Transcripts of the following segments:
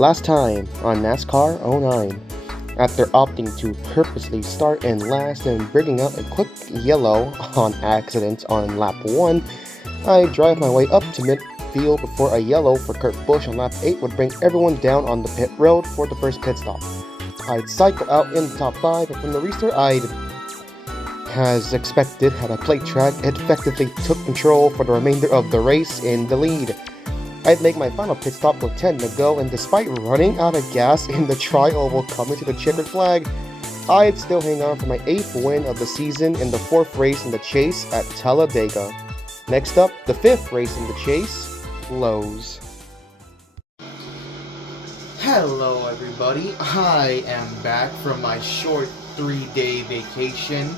Last time on NASCAR '09, after opting to purposely start in last and bringing out a quick yellow on accident on lap 1, I drive my way up to midfield before a yellow for Kurt Busch on lap 8 would bring everyone down on the pit road for the first pit stop. I'd cycle out in the top 5, and from the restart as expected, had a plate track, it effectively took control for the remainder of the race in the lead. I'd make my final pit stop with 10 to go, and despite running out of gas in the tri-oval coming to the checkered flag, I'd still hang on for my 8th win of the season in the 4th race in the chase at Talladega. Next up, the 5th race in the chase, Lowe's. Hello everybody, I am back from my short 3-day vacation.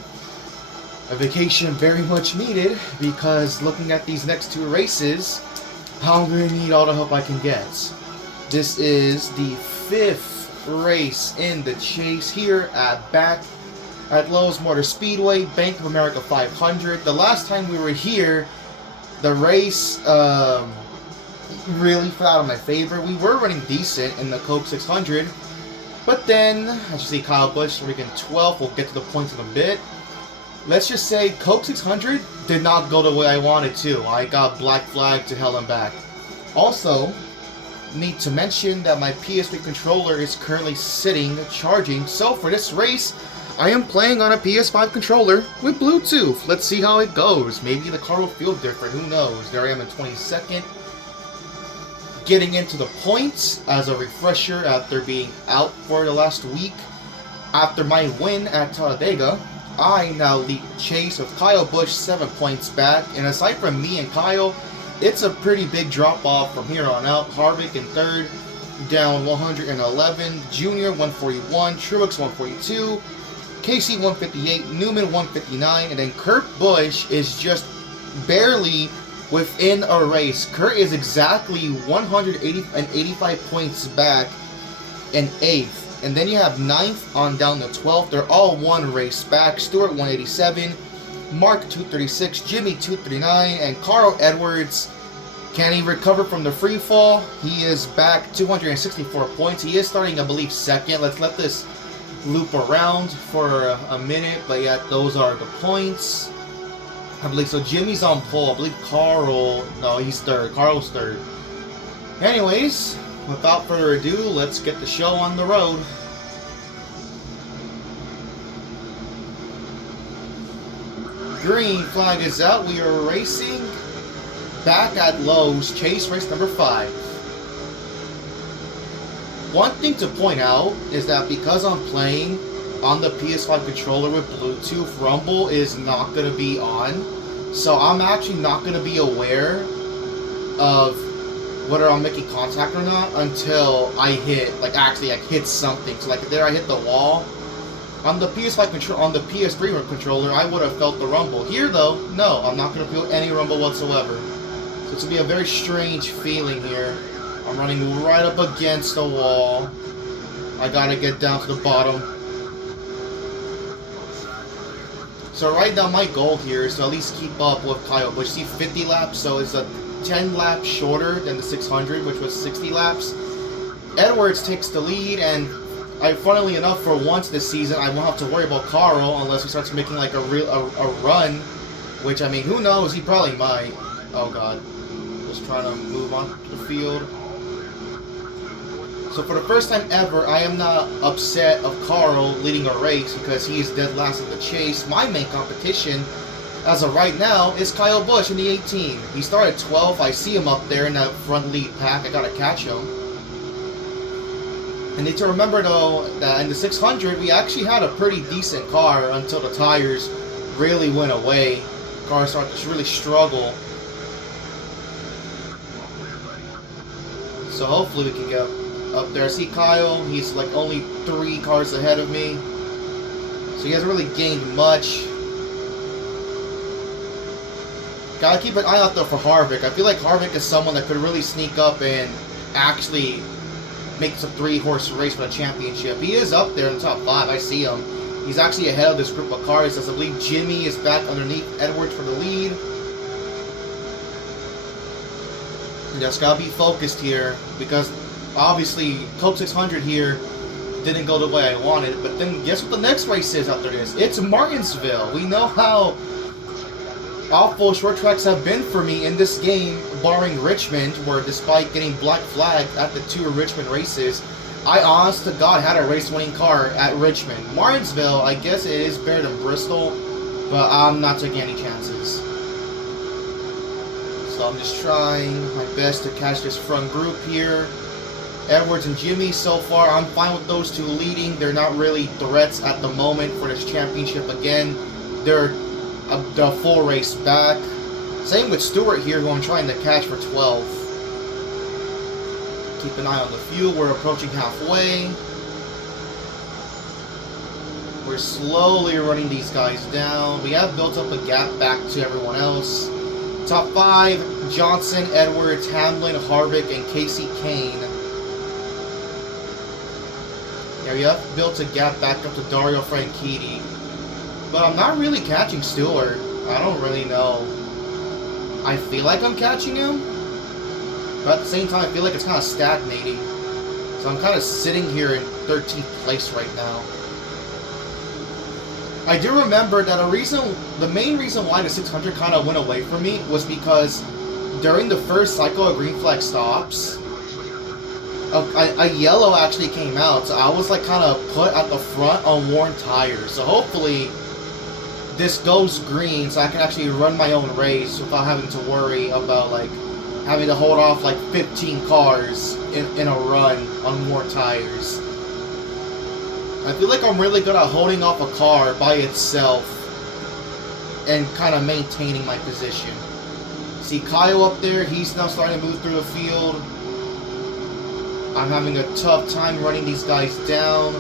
A vacation very much needed, because looking at these next 2 races, I'm going to need all the help I can get. This is the 5th race in the chase here back at Lowe's Motor Speedway, Bank of America 500. The last time we were here, the race really fell out of my favor. We were running decent in the Coke 600, but then, as you see, Kyle Busch freaking 12th. We'll get to the points in a bit. Let's just say Coke 600 did not go the way I wanted to. I got black flag to hell and back. Also, need to mention that my PS3 controller is currently sitting charging, so for this race, I am playing on a PS5 controller with Bluetooth. Let's see how it goes. Maybe the car will feel different, who knows. There I am in 22nd. Getting into the points as a refresher after being out for the last week. After my win at Talladega, I now lead the chase with Kyle Busch 7 points back, and aside from me and Kyle, it's a pretty big drop off from here on out. Harvick in 3rd, down 111, Junior 141, Truex 142, Casey 158, Newman 159, and then Kurt Busch is just barely within a race. Kurt is exactly 185 points back in 8th. And then you have 9th on down to 12th. They're all 1 race back. Stewart 187, Mark 236, Jimmy 239, and Carl Edwards. Can he recover from the free fall? He is back 264 points. He is starting, I believe, 2nd. Let's let this loop around for a minute. But yeah, those are the points. I believe so. Jimmy's on pole. I believe Carl. No, he's 3rd. Carl's 3rd. Anyways, without further ado, let's get the show on the road. Green flag is out. We are racing back at Lowe's, chase race number 5. One thing to point out is that because I'm playing on the PS5 controller with Bluetooth, Rumble is not going to be on. So I'm actually not going to be aware of whether I'm making contact or not until I hit, actually hit something. So there I hit the wall. On the PS5 controller, on the PS3 controller, I would have felt the rumble. Here though, no, I'm not going to feel any rumble whatsoever. So it's going to be a very strange feeling here. I'm running right up against the wall. I got to get down to the bottom. So right now my goal here is to at least keep up with Kyle Busch. See, 50 laps, so it's a 10 laps shorter than the 600, which was 60 laps. Edwards takes the lead, and funnily enough, for once this season, I won't have to worry about Carl unless he starts making a run, which, I mean, who knows? He probably might. Oh god, just trying to move on to the field. So for the first time ever, I am not upset of Carl leading a race because he is dead last in the chase. My main competition, as of right now, is Kyle Busch in the 18. He started 12th. I see him up there in that front lead pack. I gotta catch him. And need to remember though that in the 600 we actually had a pretty decent car until the tires really went away. The car started to really struggle. So hopefully we can get up there. I see Kyle, he's only 3 cars ahead of me. So he hasn't really gained much. Gotta keep an eye out though for Harvick. I feel like Harvick is someone that could really sneak up and actually make a 3-horse race for the championship. He is up there in the top 5. I see him. He's actually ahead of this group of cars, as I believe Jimmy is back underneath Edwards for the lead. You just gotta be focused here, because Obviously, Coke 600 here didn't go the way I wanted, but then guess what the next race is after this? It's Martinsville. We know how awful short tracks have been for me in this game, barring Richmond, where despite getting black flagged at the 2 Richmond races, I honest to God had a race-winning car at Richmond. Martinsville, I guess it is better than Bristol, but I'm not taking any chances. So I'm just trying my best to catch this front group here. Edwards and Jimmy, so far, I'm fine with those 2 leading. They're not really threats at the moment for this championship again. They're the full race back. Same with Stewart here, who I'm trying to catch for 12. Keep an eye on the fuel. We're approaching halfway. We're slowly running these guys down. We have built up a gap back to everyone else. Top 5, Johnson, Edwards, Hamlin, Harvick, and Casey Kane. Yeah, we have built a gap back up to Dario Franchitti. But I'm not really catching Stewart. I don't really know. I feel like I'm catching him. But at the same time, I feel like it's kind of stagnating. So I'm kind of sitting here in 13th place right now. I do remember that the main reason why the 600 kind of went away from me was because during the first cycle of green flag stops, a yellow actually came out. So I was like kind of put at the front on worn tires. So hopefully this goes green so I can actually run my own race without having to worry about like having to hold off like 15 cars in a run on more tires. I feel like I'm really good at holding off a car by itself and kind of maintaining my position. See Kyle up there, he's now starting to move through the field. I'm having a tough time running these guys down.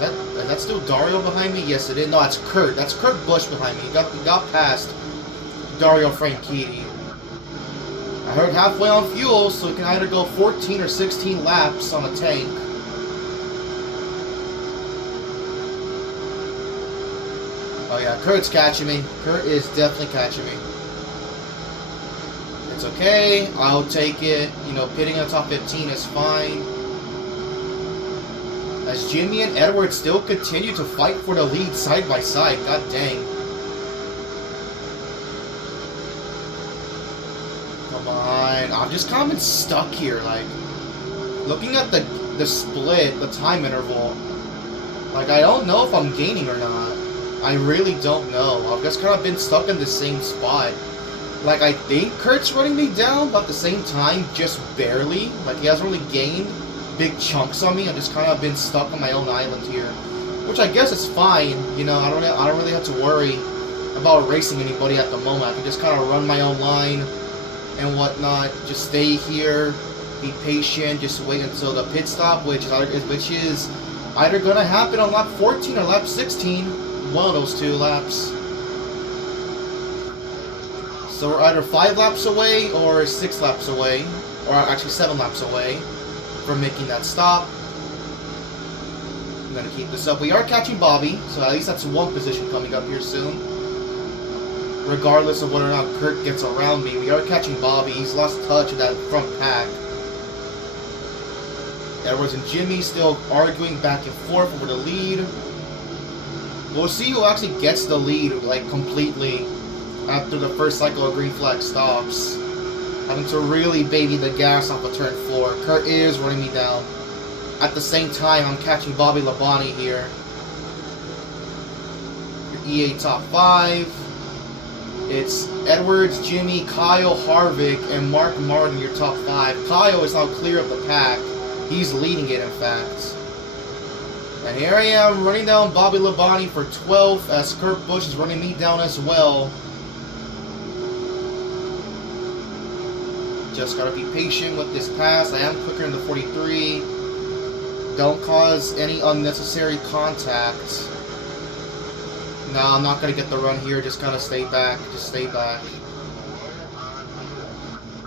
Is that still Dario behind me? Yes, it is. No, that's Kurt. That's Kurt Busch behind me. He got past Dario Franchitti. I heard halfway on fuel, so we can either go 14 or 16 laps on a tank. Oh yeah, Kurt's catching me. Kurt is definitely catching me. It's okay. I'll take it. You know, pitting in the top 15 is fine. As Jimmy and Edwards still continue to fight for the lead side by side. God dang. Come on. I'm just kind of been stuck here. Like, looking at the split, the time interval, like, I don't know if I'm gaining or not. I really don't know. I've just kind of been stuck in the same spot. Like, I think Kurt's running me down, but at the same time, just barely. Like, he hasn't really gained big chunks on me. I've just kind of been stuck on my own island here, which I guess is fine. You know, I don't really have to worry about racing anybody at the moment. I can just kind of run my own line and whatnot. Just stay here, be patient, just wait until the pit stop, which is either gonna happen on lap 14 or lap 16. One of those 2 laps. So we're either 5 laps away or 6 laps away, or actually 7 laps away from making that stop. I'm going to keep this up. We are catching Bobby, so at least that's 1 position coming up here soon. Regardless of whether or not Kurt gets around me, we are catching Bobby. He's lost touch of that front pack. Edwards and Jimmy still arguing back and forth over the lead. We'll see who actually gets the lead, like, completely after the first cycle of green flag stops. Having to really baby the gas off of turn 4. Kurt is running me down. At the same time, I'm catching Bobby Labonte here. Your EA top 5. It's Edwards, Jimmy, Kyle, Harvick, and Mark Martin, your top 5. Kyle is now clear of the pack. He's leading it, in fact. And here I am, running down Bobby Labonte for 12th, as Kurt Busch is running me down as well. Just gotta be patient with this pass. I am quicker in the 43. Don't cause any unnecessary contact. No, I'm not gonna get the run here. Just kind of stay back. Just stay back.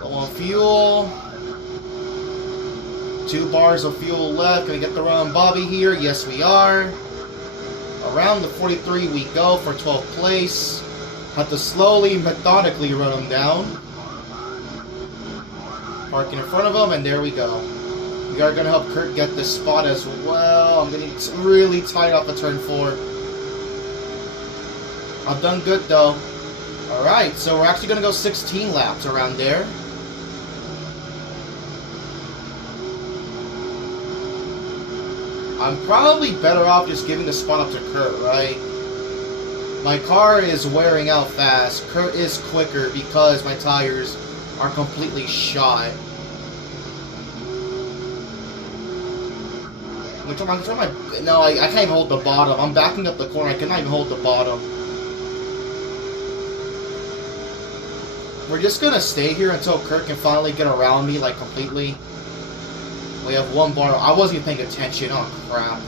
Low on fuel. 2 bars of fuel left. Gonna get the run on Bobby here. Yes, we are. Around the 43 we go for 12th place. Have to slowly, methodically run him down. Parking in front of him, and there we go. We are going to help Kurt get this spot as well. I'm getting really tight off of turn 4. I've done good, though. Alright, so we're actually going to go 16 laps around there. I'm probably better off just giving the spot up to Kurt, right? My car is wearing out fast. Kurt is quicker because my tires are completely shot. No, I can't even hold the bottom. I'm backing up the corner. I cannot even hold the bottom. We're just gonna stay here until Kurt can finally get around me, like, completely. We have one bar. I wasn't even paying attention. Oh, crap.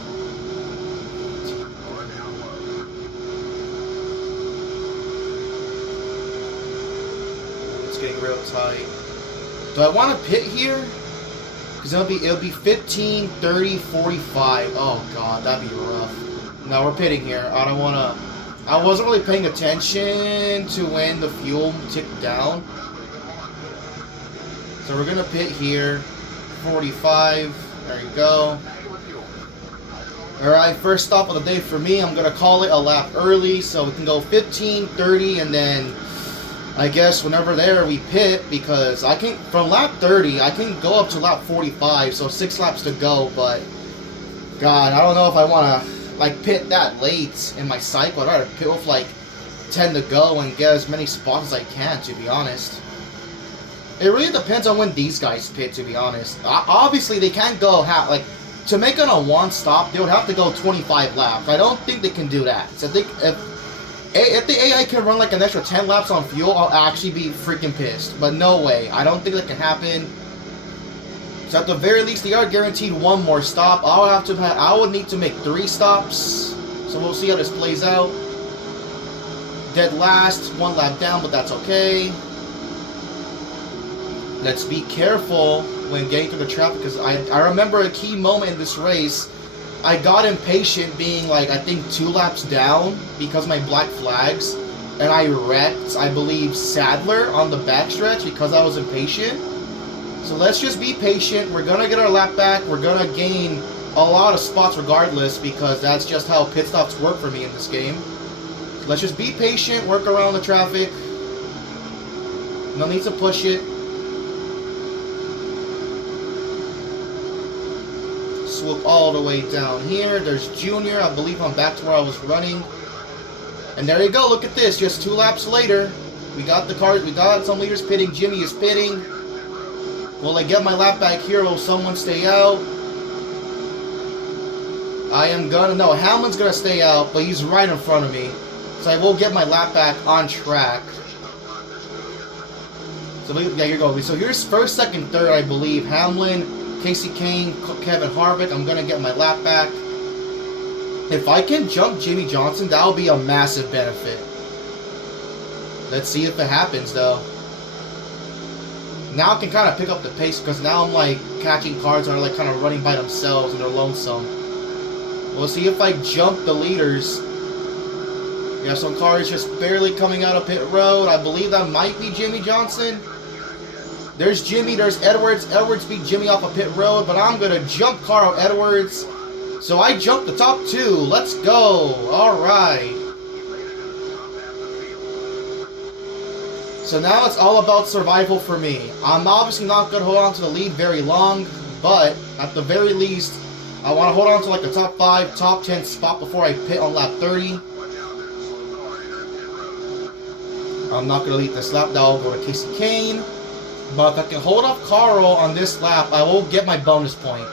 It's getting real tight. Do I want to pit here? Because it'll be 15, 30, 45. Oh, God, that'd be rough. No, we're pitting here. I don't want to... I wasn't really paying attention to when the fuel ticked down. So we're going to pit here. 45. There you go. Alright, first stop of the day for me. I'm going to call it a lap early. So we can go 15, 30, and then I guess whenever there we pit, because I can, from lap 30, I can go up to lap 45. So 6 laps to go, but God, I don't know if I want to like pit that late in my cycle. I'd rather pit with like 10 to go and get as many spots as I can, to be honest. It really depends on when these guys pit, to be honest. Obviously, they can't go like to make it a one stop. They would have to go 25 laps. I don't think they can do that. So I think if the AI can run like an extra 10 laps on fuel, I'll actually be freaking pissed. But no way. I don't think that can happen. So at the very least, they are guaranteed one more stop. I would need to make 3 stops. So we'll see how this plays out. Dead last, 1 lap down, but that's okay. Let's be careful when getting through the traffic, because I remember a key moment in this race. I got impatient being like, I think 2 laps down because of my black flags. And I wrecked, I believe, Sadler on the backstretch because I was impatient. So let's just be patient. We're going to get our lap back. We're going to gain a lot of spots regardless, because that's just how pit stops work for me in this game. So let's just be patient, work around the traffic. No need to push it. Swoop all the way down here. There's Junior. I believe I'm back to where I was running. And there you go. Look at this. Just 2 laps later. We got the car. We got some leaders pitting. Jimmy is pitting. Will I get my lap back here? Will someone stay out? I am gonna... No, Hamlin's gonna stay out, but he's right in front of me. So I will get my lap back on track. So yeah, here you go. So here's first, second, third, I believe. Hamlin, Casey Kane, Kevin Harvick. I'm gonna get my lap back. If I can jump Jimmy Johnson, that'll be a massive benefit. Let's see if it happens, though. Now I can kind of pick up the pace, because now I'm like catching cars that are like kind of running by themselves and they're lonesome. We'll see if I jump the leaders. We have some cars just barely coming out of pit road. I believe that might be Jimmy Johnson. There's Jimmy, there's Edwards. Edwards beat Jimmy off of pit road, but I'm going to jump Carl Edwards. So I jumped the top 2. Let's go. All right. So now it's all about survival for me. I'm obviously not going to hold on to the lead very long, but at the very least, I want to hold on to like a top 5, top 10 spot before I pit on lap 30. I'm not going to lead this lap. Now I'll go to Casey Kane. But if I can hold off Carl on this lap, I will get my bonus point.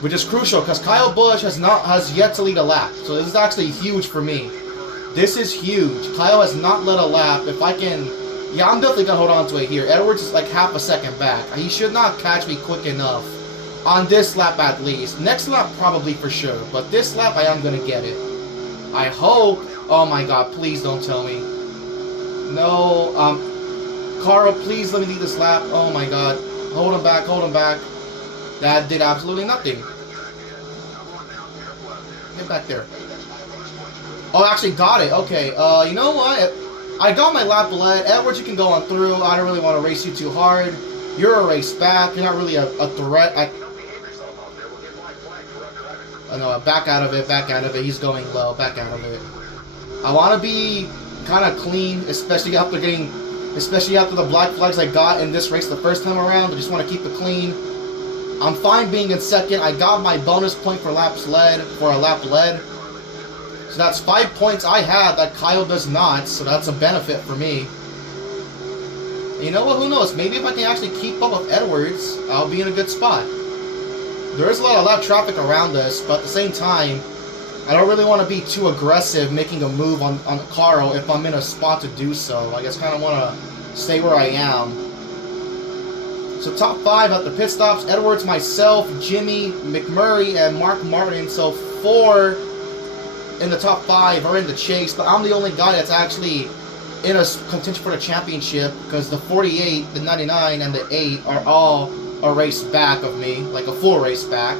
Which is crucial, because Kyle Busch has yet to lead a lap. So this is actually huge for me. This is huge. Kyle has not led a lap. If I can... Yeah, I'm definitely going to hold on to it here. Edwards is like half a second back. He should not catch me quick enough. On this lap at least. Next lap probably for sure. But this lap I am going to get it. I hope... Oh my god, please don't tell me. No, Carl, please let me lead this lap. Oh my god. Hold him back, hold him back. That did absolutely nothing. Get back there. Oh, I actually got it. Okay, you know what? I got my lap led. Edwards, you can go on through. I don't really want to race you too hard. You're a race back. You're not really a threat. No, back out of it. Back out of it. He's going low. Back out of it. I want to be kind of clean, especially after the black flags I got in this race the first time around. I just want to keep it clean. I'm fine being in second. I got my bonus point for a lap led. So that's 5 points I have that Kyle does not. So that's a benefit for me. You know what? Who knows? Maybe if I can actually keep up with Edwards, I'll be in a good spot. There is a lot of lap traffic around us, but at the same time, I don't really want to be too aggressive making a move on Carl if I'm in a spot to do so. I just kind of want to stay where I am. So top 5 at the pit stops: Edwards, myself, Jimmy, McMurray, and Mark Martin. So 4 in the top 5 are in the chase, but I'm the only guy that's actually in a contention for the championship, because the 48, the 99, and the 8 are all a race back of me, like a full race back.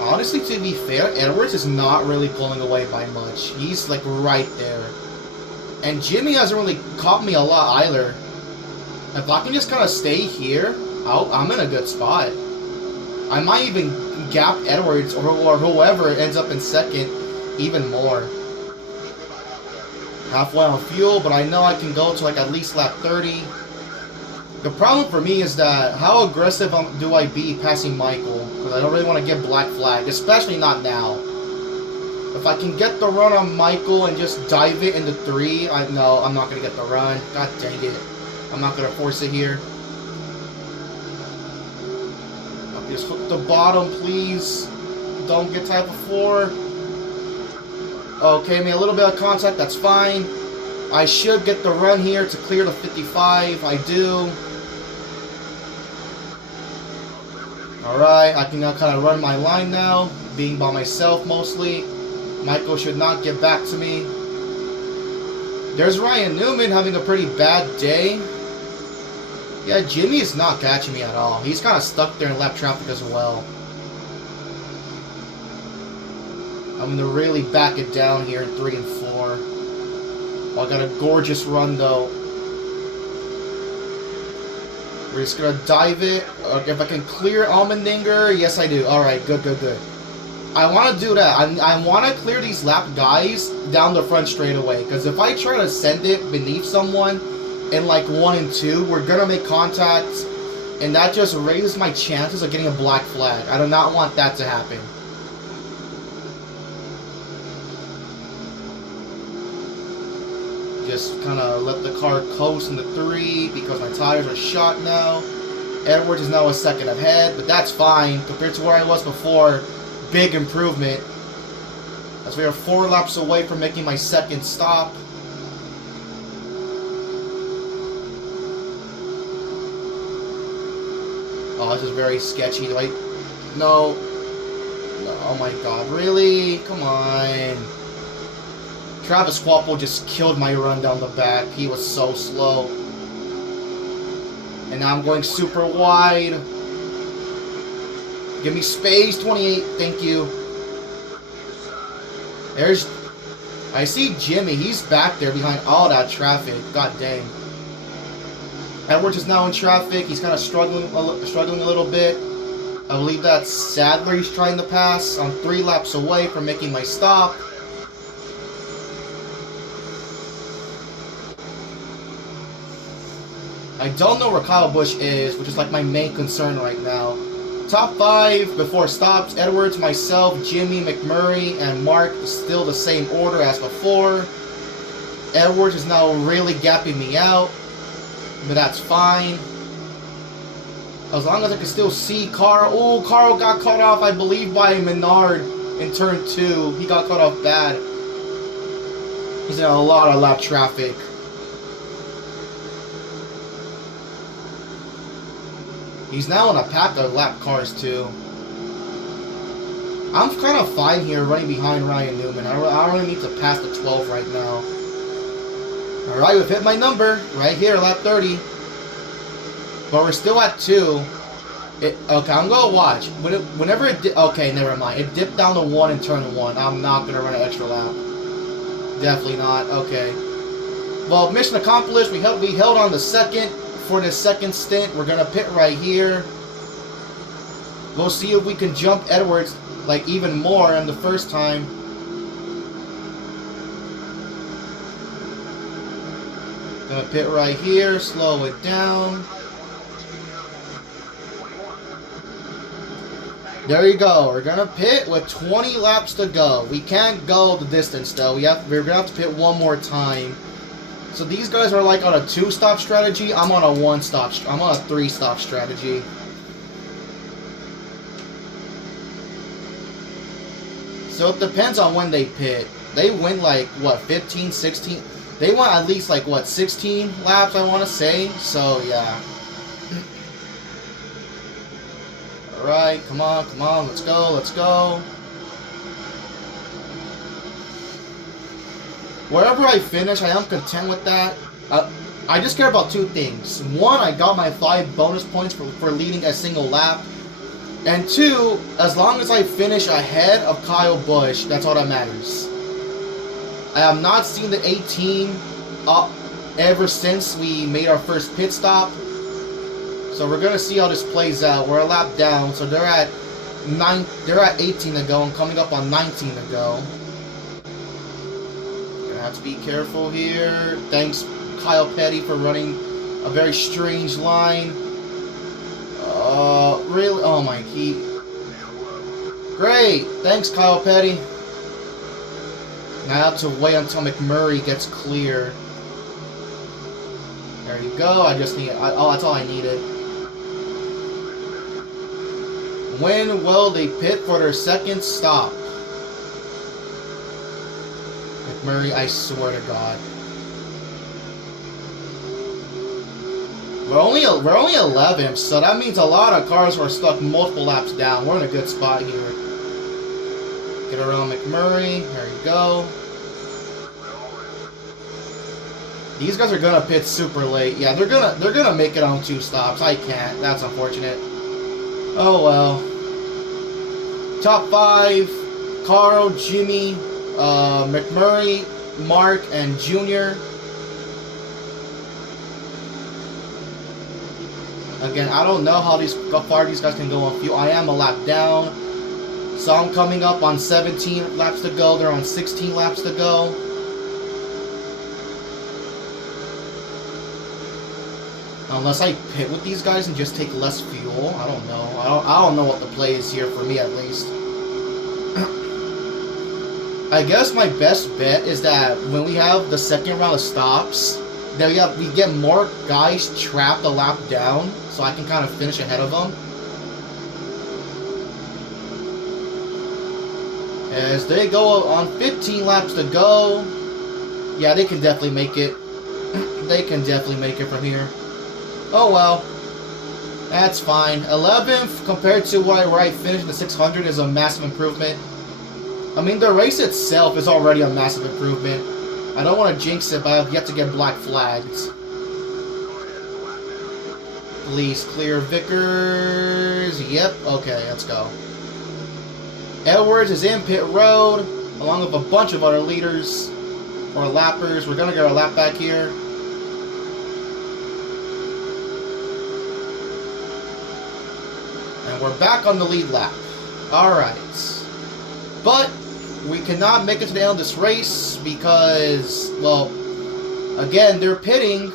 Honestly, to be fair, Edwards is not really pulling away by much. He's like right there. And Jimmy hasn't really caught me a lot either. If I can just kind of stay here, I'm in a good spot. I might even gap Edwards or whoever ends up in second even more. Halfway on fuel, but I know I can go to like at least lap 30. The problem for me is that how aggressive do I be passing Michael? Because I don't really want to get black flag, especially not now. If I can get the run on Michael and just dive it into 3, no, I'm not going to get the run. God dang it. I'm not going to force it here. I'll just hook the bottom, please. Don't get type of 4. Okay, made a little bit of contact, that's fine. I should get the run here to clear the 55. I do. Alright, I can now kind of run my line now, being by myself mostly. Michael should not get back to me. There's Ryan Newman having a pretty bad day. Yeah, Jimmy is not catching me at all. He's kind of stuck there in lap traffic as well. I'm going to really back it down here in 3 and 4. Oh, I got a gorgeous run though. We're just going to dive it. If I can clear Almendinger, yes I do. Alright, good. I want to do that. I want to clear these lap guys down the front straightaway. Because if I try to send it beneath someone in like 1 and 2, we're going to make contact. And that just raises my chances of getting a black flag. I do not want that to happen. Just kind of let the car coast into 3 because my tires are shot now. Edwards is now a second ahead, but that's fine compared to where I was before. Big improvement. As we are 4 laps away from making my second stop. Oh, this is very sketchy. No. Oh my god, really? Come on. Travis Quapple just killed my run down the back. He was so slow. And now I'm going super wide. Give me space, 28. Thank you. I see Jimmy. He's back there behind all that traffic. God dang. Edwards is now in traffic. He's kind of struggling a little bit. I believe that's Sadler he's trying to pass. I'm 3 laps away from making my stop. I don't know where Kyle Busch is, which is like my main concern right now. Top 5 before stops: Edwards, myself, Jimmy, McMurray, and Mark. Still the same order as before. Edwards is now really gapping me out, but that's fine. As long as I can still see Carl. Oh, Carl got cut off, I believe, by Menard in turn 2. He got cut off bad. He's in a lot of lap traffic. He's now in a pack of lap cars too. I'm kind of fine here running behind Ryan Newman. I don't really need to pass the 12 right now. Alright, we've hit my number. Right here, lap 30. But we're still at 2. Okay, I'm going to watch. Whenever it okay, never mind. It dipped down to 1 in turn 1. I'm not going to run an extra lap. Definitely not. Okay. Well, mission accomplished. We held on to second for the second stint. We're gonna pit right here. We'll see if we can jump Edwards like even more than the first time. Gonna pit right here, slow it down. There you go. We're gonna pit with 20 laps to go. We can't go the distance though. We're gonna have to pit one more time. So these guys are like on a 2-stop strategy. I'm on a 1-stop. I'm on a 3-stop strategy. So it depends on when they pit. They win like what, 15, 16. They went at least like what, 16 laps, I want to say. So yeah. Alright, come on, let's go, let's go. Wherever I finish, I am content with that. I just care about 2 things. 1, I got my 5 bonus points for leading a single lap. And 2, as long as I finish ahead of Kyle Busch, that's all that matters. I have not seen the 18 up ever since we made our first pit stop. So we're gonna see how this plays out. We're a lap down, so they're at 18 to go and coming up on 19 to go. Gonna have to be careful here. Thanks, Kyle Petty, for running a very strange line. Really? Oh my, great. Thanks, Kyle Petty. Now I have to wait until McMurray gets clear. There you go. I just need. Oh, that's all I needed. When will they pit for their second stop? McMurray, I swear to God. We're only 11, so that means a lot of cars were stuck multiple laps down. We're in a good spot here. Get around McMurray. There you go. These guys are gonna pit super late. Yeah, they're gonna make it on 2 stops. I can't. That's unfortunate. Oh well. Top 5: Carl, Jimmy, McMurray, Mark, and Junior. Again, I don't know how far these guys can go on fuel. I am a lap down. So I'm coming up on 17 laps to go. They're on 16 laps to go. Unless I pit with these guys and just take less fuel. I don't know. I don't know what the play is here, for me at least. I guess my best bet is that when we have the second round of stops, that we get more guys trapped a lap down, so I can kind of finish ahead of them. As they go on 15 laps to go, yeah, they can definitely make it. They can definitely make it from here. Oh well, that's fine. 11th compared to where I finished the 600 is a massive improvement. I mean, the race itself is already a massive improvement. I don't want to jinx it, but I've yet to get black flags. Please clear Vickers. Yep, okay, let's go. Edwards is in pit road, along with a bunch of other leaders or lappers. We're going to get our lap back here. And we're back on the lead lap. Alright. But we cannot make it to the end of this race because, well, again, they're pitting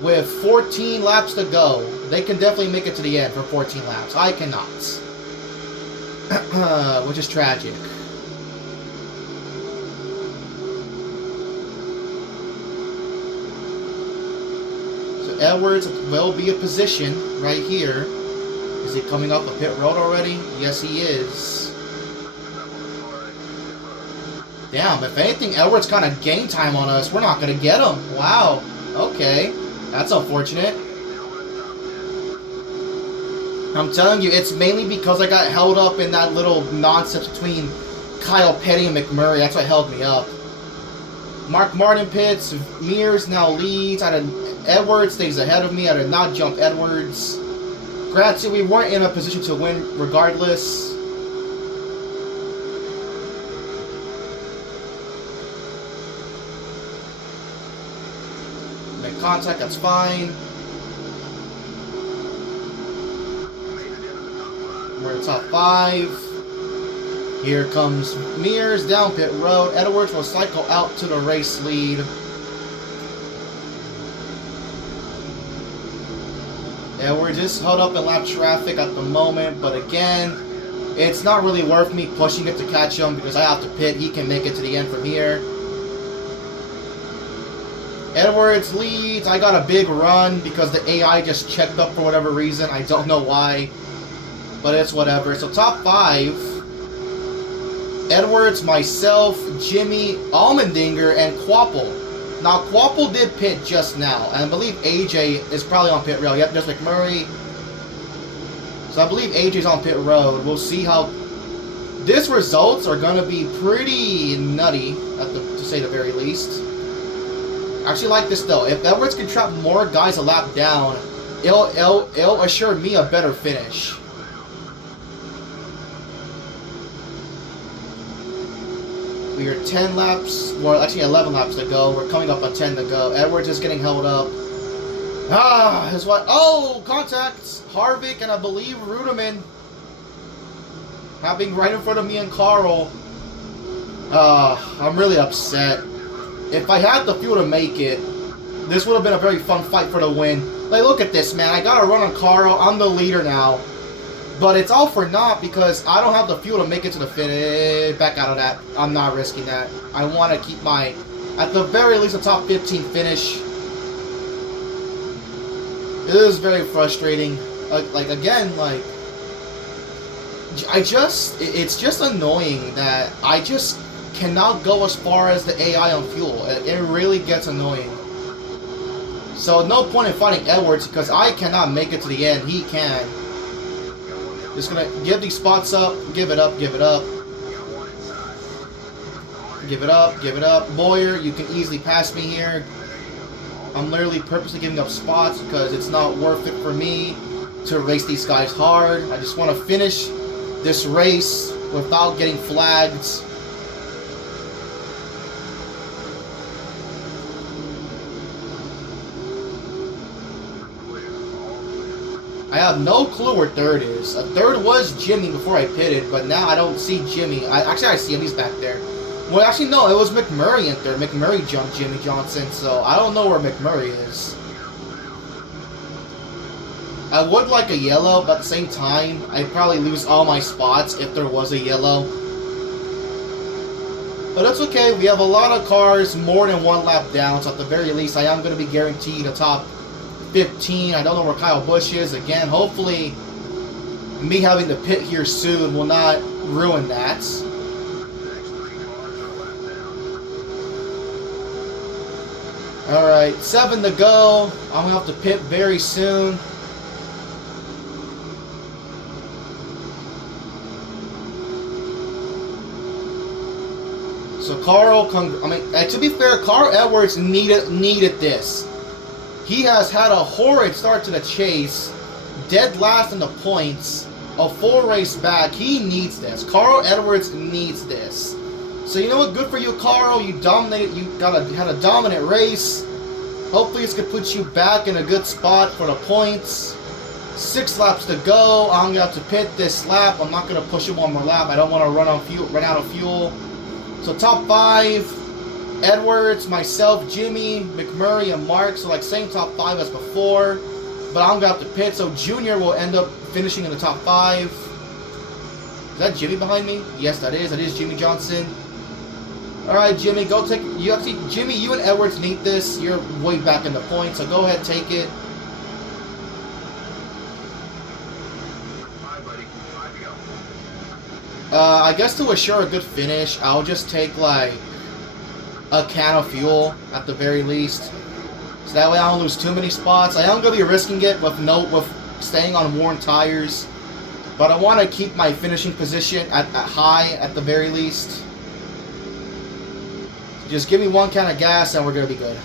with 14 laps to go. They can definitely make it to the end for 14 laps. I cannot. Which is tragic. So Edwards will be in position right here. Is he coming up the pit road already? Yes, he is. Damn, if anything, Edwards kind of gained time on us. We're not going to get him. Wow. Okay. That's unfortunate. I'm telling you, it's mainly because I got held up in that little nonsense between Kyle Petty and McMurray. That's what held me up. Mark Martin pits. Mears now leads. Edwards stays ahead of me. I did not jump Edwards. Granted, we weren't in a position to win regardless. contact, that's fine. We're in top 5. Here comes Mears down pit road. Edwards will cycle out to the race lead. Yeah, we're just held up in lap traffic at the moment, but again, it's not really worth me pushing it to catch him because I have to pit. He can make it to the end from here. Edwards leads. I got a big run because the AI just checked up for whatever reason. I don't know why, but it's whatever. So top 5. Edwards, myself, Jimmy, Almendinger, and Quapple. Now, Quapple did pit just now, and I believe AJ is probably on pit road. Yep, there's McMurray. So I believe AJ's on pit road. We'll see how... These results are going to be pretty nutty, to say the very least. I actually like this, though. If Edwards can trap more guys a lap down, it'll assure me a better finish. We are 10 laps, well actually 11 laps to go. We're coming up on 10 to go. Edwards is getting held up. Is what? Oh, contacts. Harvick and I believe Ruderman happening right in front of me and Carl. I'm really upset. If I had the fuel to make it, this would have been a very fun fight for the win. Like, look at this, man. I got to run on Carl. I'm the leader now. But it's all for naught because I don't have the fuel to make it to the finish. Back out of that. I'm not risking that. I want to keep my, at the very least, a top 15 finish. It is very frustrating. Like again, like, it's just annoying that I just cannot go as far as the AI on fuel. It really gets annoying. So no point in fighting Edwards because I cannot make it to the end. He can. Just gonna give these spots up, give it up, give it up. Give it up, give it up. Boyer, you can easily pass me here. I'm literally purposely giving up spots because it's not worth it for me to race these guys hard. I just want to finish this race without getting flagged. I have no clue where third is. Third was Jimmy before I pitted, but now I don't see Jimmy. Actually, I see him. He's back there. Well, actually, no. It was McMurray in third. McMurray jumped Jimmy Johnson, so I don't know where McMurray is. I would like a yellow, but at the same time, I'd probably lose all my spots if there was a yellow. But that's okay. We have a lot of cars more than one lap down, so at the very least, I am going to be guaranteed a top 15. I don't know where Kyle Busch is. Again, hopefully me having to pit here soon will not ruin that. Alright, 7 to go. I'm going to have to pit very soon. So Carl, to be fair, Carl Edwards needed this. He has had a horrid start to the chase, dead last in the points, a full race back. He needs this. Carl Edwards needs this. So you know what? Good for you, Carl. You dominated. You had a dominant race. Hopefully, this could put you back in a good spot for the points. 6 laps to go. I'm gonna have to pit this lap. I'm not gonna push it one more lap. I don't want to run out of fuel. So top 5. Edwards, myself, Jimmy, McMurray, and Mark. So like same top 5 as before. But I'm going to have to pit. So Junior will end up finishing in the top 5. Is that Jimmy behind me? Yes, that is. That is Jimmy Johnson. Alright, Jimmy, go take... Jimmy, you and Edwards need this. You're way back in the point. So go ahead, take it. I guess to assure a good finish, I'll just take like a can of fuel at the very least, so that way I don't lose too many spots. I am gonna be risking it with staying on worn tires, but I want to keep my finishing position at high at the very least. Just give me one can of gas and we're gonna be good.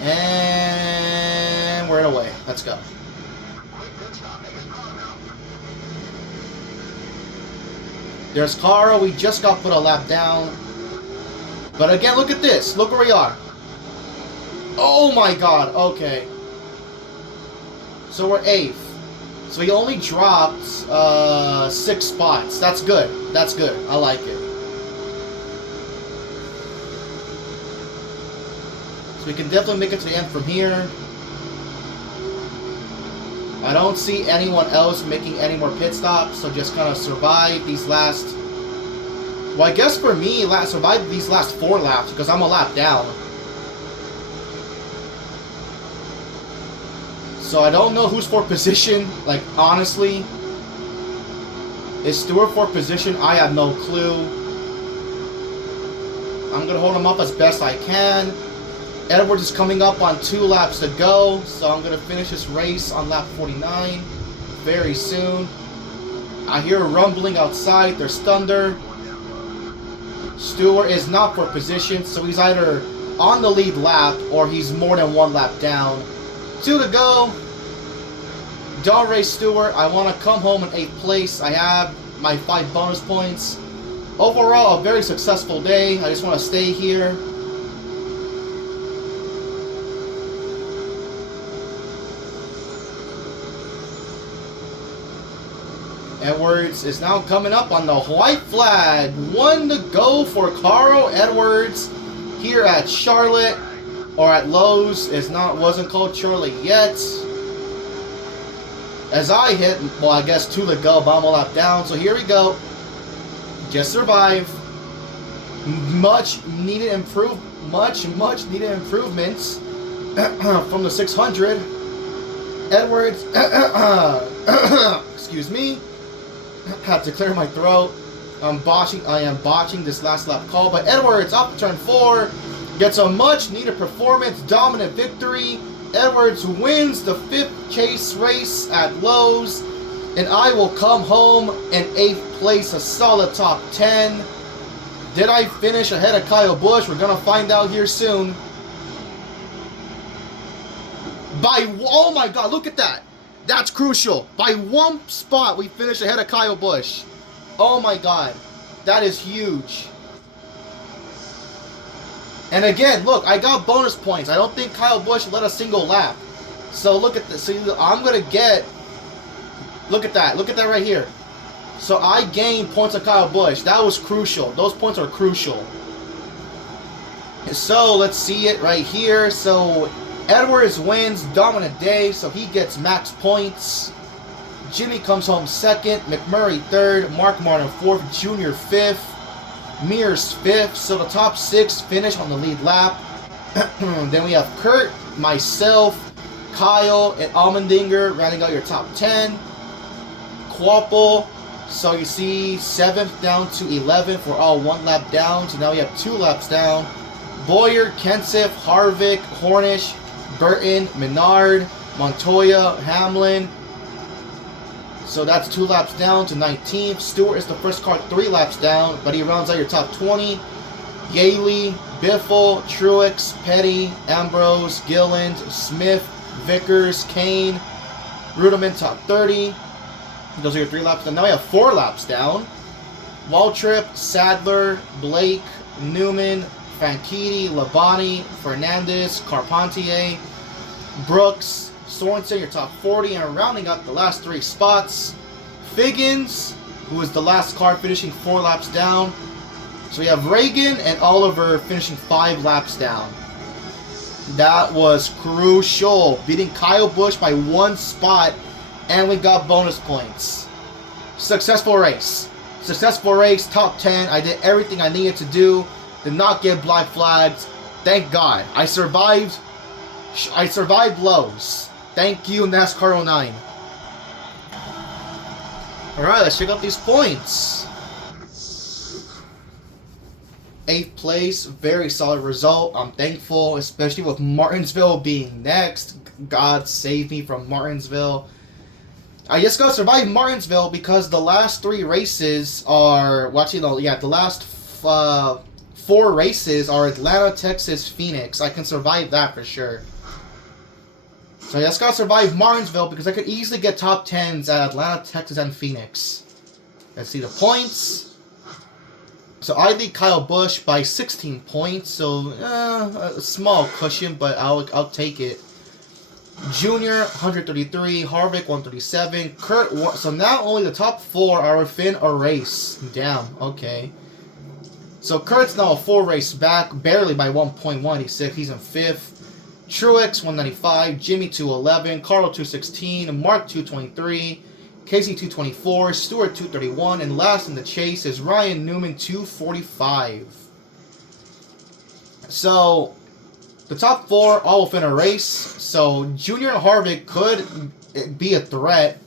And we're away. Let's go. There's Carl. We just got put a lap down. But again, look at this. Look where we are. Oh my god, okay. So we're 8th. So he only dropped 6 spots. That's good. That's good. I like it. So we can definitely make it to the end from here. I don't see anyone else making any more pit stops, so just kind of survive these last... Well, I guess for me, survive these last 4 laps, because I'm a lap down. So I don't know who's for position, like, honestly. Is Stewart for position? I have no clue. I'm going to hold him up as best I can. Edwards is coming up on 2 laps to go, so I'm going to finish this race on lap 49 very soon. I hear a rumbling outside. There's thunder. Stewart is not for position, so he's either on the lead lap or he's more than 1 lap down. 2 to go. Don't race Stewart. I want to come home in 8th place. I have my 5 bonus points. Overall, a very successful day. I just want to stay here. Edwards is now coming up on the white flag. 1 to go for Carl Edwards here at Charlotte, or at Lowe's. Wasn't called Charlotte yet. As I hit, well, I guess 2 to go, but I'm a lap down. So here we go. Just survive. Much needed improvements from the 600. Edwards, excuse me. Had to clear my throat. I am botching this last lap call, but Edwards up to turn 4 gets a much needed performance, dominant victory. Edwards wins the 5th chase race at Lowe's, and I will come home in 8th place, a solid top 10. Did I finish ahead of Kyle Busch? We're gonna find out here soon. Oh my god, look at that. That's crucial. By 1 spot, we finished ahead of Kyle Busch. Oh my god. That is huge. And again, look, I got bonus points. I don't think Kyle Busch led a single lap. So look at this. So I'm going to get... Look at that. Look at that right here. So I gained points on Kyle Busch. That was crucial. Those points are crucial. So let's see it right here. So... Edwards wins, dominant day, so he gets max points. Jimmy comes home 2nd, McMurray 3rd, Mark Martin 4th, Junior 5th, Mears 5th. So the top 6 finish on the lead lap. Then we have Kurt, myself, Kyle, and Allmendinger rounding out your top 10. Quapple, so you see 7th down to 11th. We're all 1 lap down, so now we have 2 laps down. Boyer, Kenseth, Harvick, Hornish, Burton, Menard, Montoya, Hamlin. So that's 2 laps down to 19th. Stewart is the first car 3 laps down, but he rounds out your top 20. Yaley, Biffle, Truex, Petty, Ambrose, Gilland, Smith, Vickers, Kane, Rudiman top 30. Those are your 3 laps down. Now we have 4 laps down. Waltrip, Sadler, Blake, Newman, Franchitti, Labonte, Fernandez, Carpentier, Brooks, Sorensen, your top 40, and rounding up the last 3 spots, Figgins, who is the last car finishing 4 laps down. So we have Reagan and Oliver finishing 5 laps down. That was crucial, beating Kyle Busch by 1 spot, and we got bonus points. Successful race. Successful race, top 10. I did everything I needed to do. Did not get black flags. Thank God. I survived Lowe's. Thank you, NASCAR 09. Alright, let's check out these points. 8th place, very solid result. I'm thankful, especially with Martinsville being next. God save me from Martinsville. I just gotta survive Martinsville because the last 3 races are... Well, actually, no, yeah, the last 4 races are Atlanta, Texas, Phoenix. I can survive that for sure. So I just gotta survive Martinsville because I could easily get top 10s at Atlanta, Texas, and Phoenix. Let's see the points. So I lead Kyle Busch by 16 points, so a small cushion, but I'll take it. Junior 133, Harvick 137, Kurt. So now only the top 4 are within a race. Damn. Okay. So Kurt's now a 4 race back, barely by 1.186. He's in 5th. Truex 195, Jimmy 211, Carl 216, Mark 223, Casey 224, Stewart 231, and last in the chase is Ryan Newman 245. So the top 4 all within a race. So Junior and Harvick could be a threat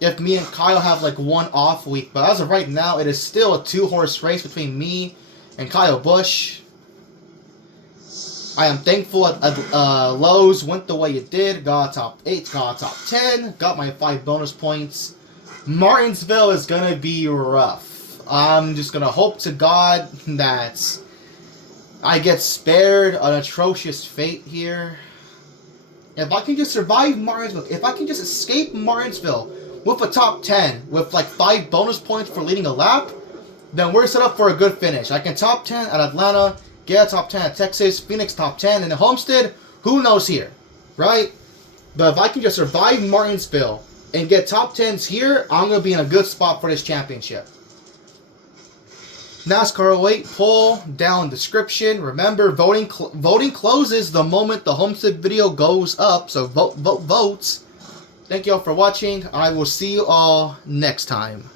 if me and Kyle have like one off week. But as of right now, it is still a 2-horse race between me and Kyle Busch. I am thankful Lowe's went the way it did. Got top 8, got top 10, got my 5 bonus points. Martinsville is going to be rough. I'm just going to hope to God that I get spared an atrocious fate here. If I can just survive Martinsville, if I can just escape Martinsville with a top 10, with like 5 bonus points for leading a lap, then we're set up for a good finish. I can top 10 at Atlanta, get a top 10 at Texas, Phoenix top 10, and the Homestead, who knows here, right? But if I can just survive Martinsville and get top 10s here, I'm going to be in a good spot for this championship. NASCAR 08 poll down description. Remember, voting closes the moment the Homestead video goes up, so vote. Thank you all for watching. I will see you all next time.